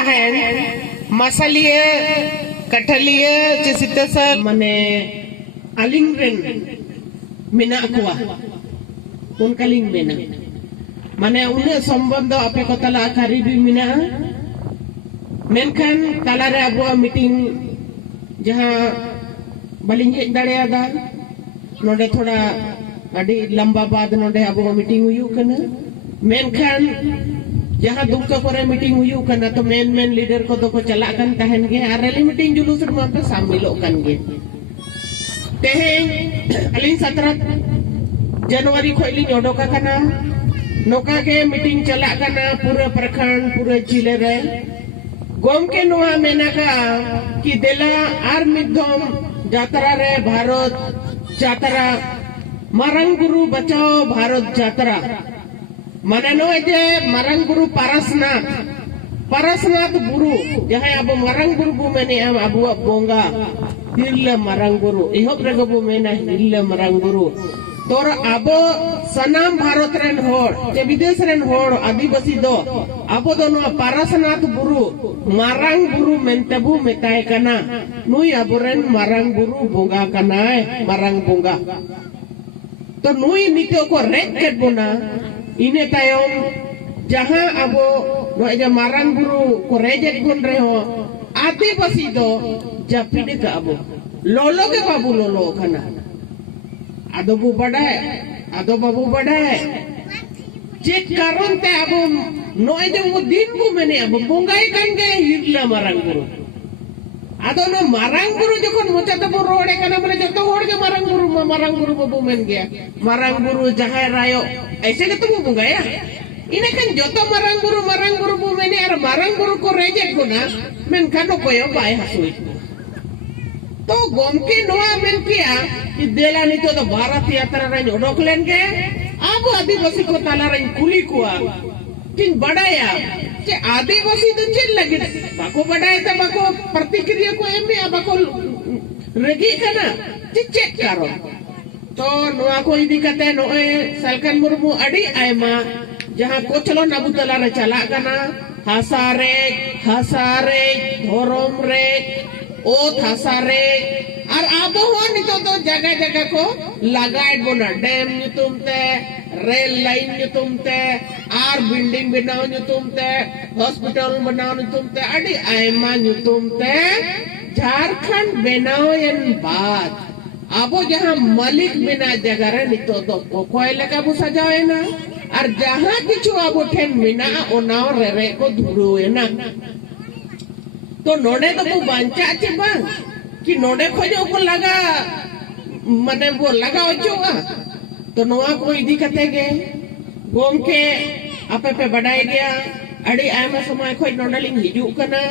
tahan masalia katalia cesitasa mane alingren mina kuah un kaling mena mane une sombondo ape ko tala karibi mina menkan talare abu meeting jaha baling hej dareada node thoda adi lamba bad node abu meeting huyu kana menkan jaha dukka kore meeting huyu kana to men leader ko doko chalak kan tahen ge ar rally meeting julus ma pe samilo kan ge teheng alin 17 Januari ko ilin odoka kana noka ke meeting chalak kana pura प्रखंड pura जिले re gomke noa menaka ki dela ar midom jatra re bharot jatra marang guru bachao bharot jatra manano je marang guru parasnath guru jahay abo marang guru bu meni am abu bonga hirla marang guru ihok rego bu mena hirla marang guru tor abo sanam bharot ren hor je bidesh ren hor adibasi do abo do no parasnath guru marang guru mentebu metai kana nui abo ren marang guru bonga kana marang bonga to nui nito ko red ket bona ine tayom jaha abo no eja marang guru ko rejek gun reho adibasi do japide ka abo lolo ke babu lolo kana ado bu badai ado babu badai cek karon te abo no eja mo din bu mene abo bongai kan ge hirla marang guru ado no marang guru jokon mocha to rode kana mane joto hor ge marang guru babu men ge marang guru jahay rayo aise ke tu bongai ya ini kan joto marang guru bu mene ar marang guru ko rejek guna men kano koyo bai hasui तो गोमके नोआ men किया कि देला नी तो भारत यात्रा रे ओडोक लेन के अब आदिवासी को ताला रे कुली कुआ किन बड़ाया कि आदिवासी तो चल लगे बाको बड़ाया तो बाको प्रतिक्रिया को एम में बाको रेगी कना चेक करो तो नोआ को इदी कते नोए सलकन मुर्मू अडी आयमा जहां को चलो नबु तला रे चला कना हसारे धोरम रे ओ थासारे और आबो हो नितो तो जगह को लगाए बोना डैम नितुमते रेल लाइन नितुमते आर बिल्डिंग बनाओ नितुमते हॉस्पिटल बनाओ नितुमते अड़ी आयमा नितुमते झारखंड बनाओ यन बात आबो जहां मलिक बिना जगह रे नितो तो कोई लगा बुसा जाए ना और जहां किछु आबो ठेन बिना ओनाओ रे को धुरो है ना तो नोडे तो वो बांचा चे बांग कि नोडे खोजो को लगा मने वो लगा ओचोगा तो नोआ को इदी कते गे गोम के आपे पे बढ़ाई गया अड़ी आयमा समय खोज नोडलिंग हिजू कना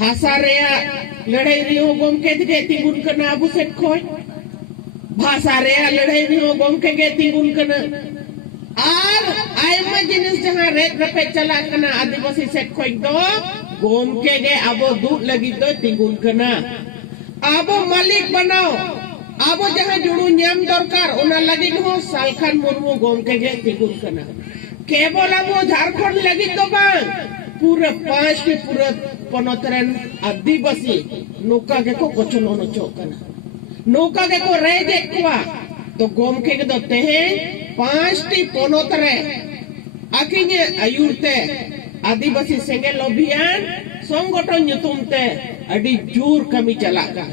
हासा रेया लड़ाई रियो गोम के दिगे तिगुन कना अबु सेट खोज भाषा रेया लड़ाई रियो गोम के गे तिगुन कना आर आयमा जिनिस जहां रेत रपे चला कना आदिवासी सेट खोज दो गोम के गे आबो दूध लगी तो तिगुन कना आबो मालिक बनाओ आबो जहां जुड़ू न्याम दरकार ओना लगी हो सालखान मुर्मू गोम के गे तिगुन कना केवल आबो झारखंड लगी तो बांग पूरे 5 के पूरे पनोतरन आदिवासी नौका के को कोचलो न चोकना नौका के को रेजे कुआ तो गोम के गे दो तेहे 5 टी पनोतरे आकिने आयुरते आदिवासी सेंगेल अभियान संगठन nyutumte adi jur kami chalaka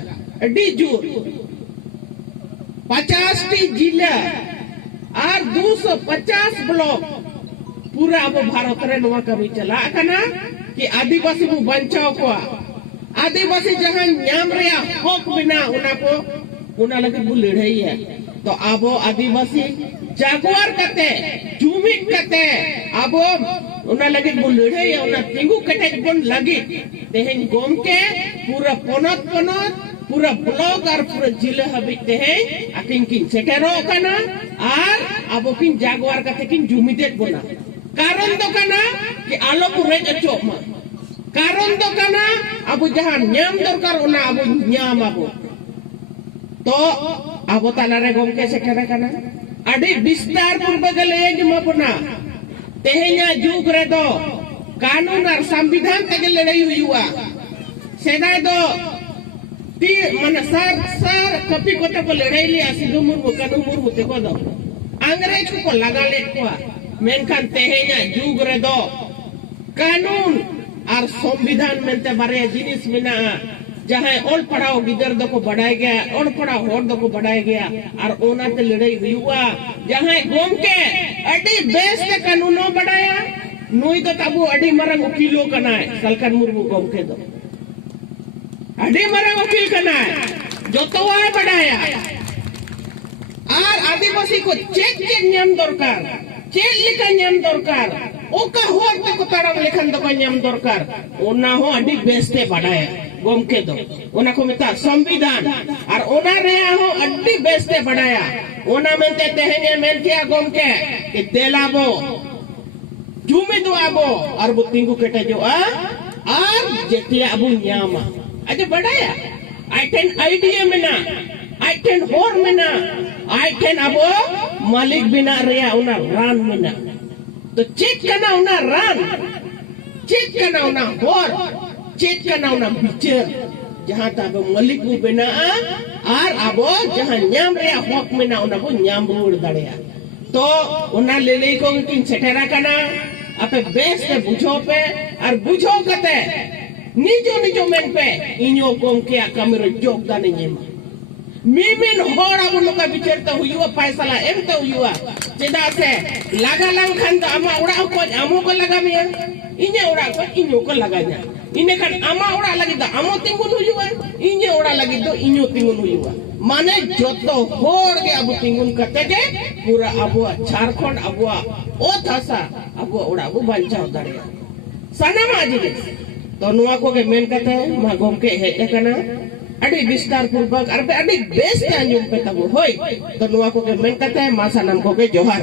adi jur 50 T जिला और 250 ब्लॉक पूरा अब भारत रे नवा कमी चला कना कि आदिवासी को बचाओ को आदिवासी जहां न्याम रे हक बिना उना लगे बु लड़ाई है तो आबो आदिवासी जागवार कते जुमिक कते आबो उना लगे बु लड़ाई है उना तिंगु कटे बन लगी तेहन गोम के पूरा पनत पूरा ब्लॉक और पूरा जिला हबी तेहन अकिन किन सेटेरो कना और आबो किन जागवार कते किन जुमिते बना कारण तो कना कि आलो पुरे अचो मा कारण तो कना आबो जहां न्याम दरकार उना आबो न्याम आबो तो आबो तालारे गोम के सेटेरा कना अडी विस्तार पूर्व गले जमा पना तेहenya जुग रे दो कानून और संविधान तक लड़ाई हुआ सेदाय दो ती मन सर सर कपी कोते को लड़ाई लिया सिद्धू मुर्मू कानू मुर्मू ते को दो अंग्रेज को लगा ले को मेनखान तेहेnya जुग रे दो कानून और संविधान मेनते बारे जिनिस मेना जहां ओल पढ़ाओ गिदर दो को बढ़ाया गया ओल पढ़ाओ होड़ दो को बढ़ाया गया और ओना ते लड़ाई हुआ जहां गोम के अडी बेस ते कानूनो बढ़ाया नुई तो तबु अडी मरंग उकीलो कना है सलकन मुर्मू गोम के दो अडी मरंग उकील कना है जो तो आए बढ़ाया और आदिवासी को चेक चेक नियम दरकार चेक लिखा नियम दरकार ओका होड़ ते को ताराम लिखन दो का नियम दरकार ओना हो अडी बेस ते बढ़ाया गोम के दो ओना को मिता संविधान और ओना रे हो अड्डी बेस्ते बढ़ाया ओना मेनते तेहने मेन किया गोम के कि देलाबो जुमे दो आबो और वो तिंगु केटे जो और जेतिया अबु न्यामा अजे बढ़ाया आई कैन आइडिया में ना आई कैन होर में ना आई कैन अबो मालिक बिना रिया ओना रान में ना तो चेक करना ओना रान चेक करना ओना होर चेक करना उना बिचार जहाँ तक Malik bu bena ar abo जहाँ nyam rea hok mena una bu nyam ruur darea तो उना लेले को किन सेठेरा करना अपे बेस पे बुझो पे और बुझो कते निजो निजो मेन पे इन्यो कोम के कमरो जोक दाने नेमा मीमिन होड़ा वो लोग का बिचार तो हुआ पैसा ला एम तो हुआ चेदा से लगा लग खान तो अमा उड़ा को अमो को लगा मिया इन्हें उड़ा को इन्यो को लगा जा इन्हें kan ama ora lagi do amo tingun huyua inye ora lagi do inyo tingun huyua mane joto hor ge abu tingun kate ge pura abu Jharkhand abu o thasa abu ora abu bancao dare sana ma aji to nuwa ko ge men kate ma gom ke he kana adi bistar purbak arpe adi best anjum pe tabu hoy to nuwa ko ge men kate ma sanam ko ge johar